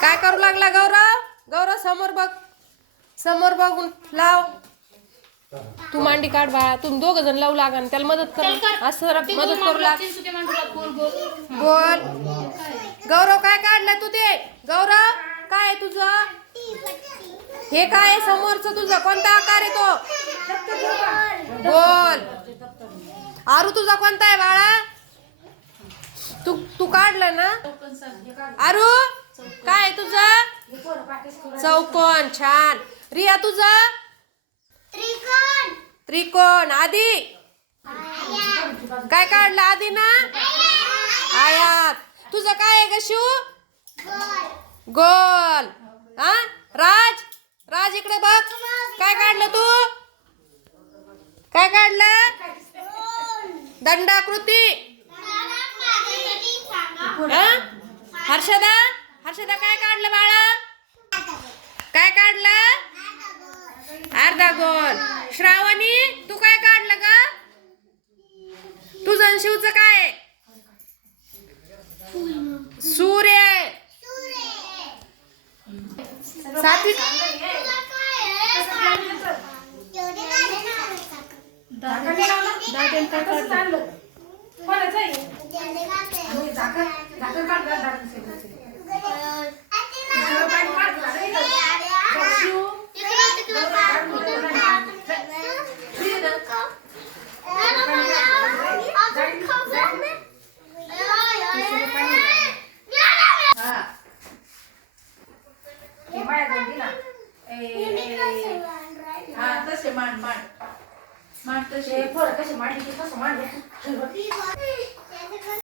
काय करू लागला गौरव? गौरव समोर बघ, समोर बघून लाव. तू मांडी काढ बाळा. तुम्ही दोघ जण लावू लागा त्याला मदत कर. असं मदत करू लाग. बोल गौरव, काय काढलं तू ते? गौरव काय आहे तुझं? हे काय आहे समोरचं तुझं? कोणता आकार आहे तो? बोल. आरू तुझा कोणता आहे बाळा? तू तू काढलं ना आरू? काय आहे तुझं? चौकोन. छान. रिया तुझं? त्रिकोण. त्रिकोण. आधी काय काढलं? आधी ना आयात. तुझं काय आहे ग शिव? गोल. हा राज, राज इकडे बघ. काय काढलं तू? काय काढलं? दंडाकृती. हर्षदा, हर्षदा काय काढलं बाळा? काय काढलं? अर्धा गोल. श्रावणी तू काय काढलं ग? तुझं शिवचं काय? सूर्य. सात्विक तसे मान मान मान तसे थोडं कसे मांडली कसं मांडली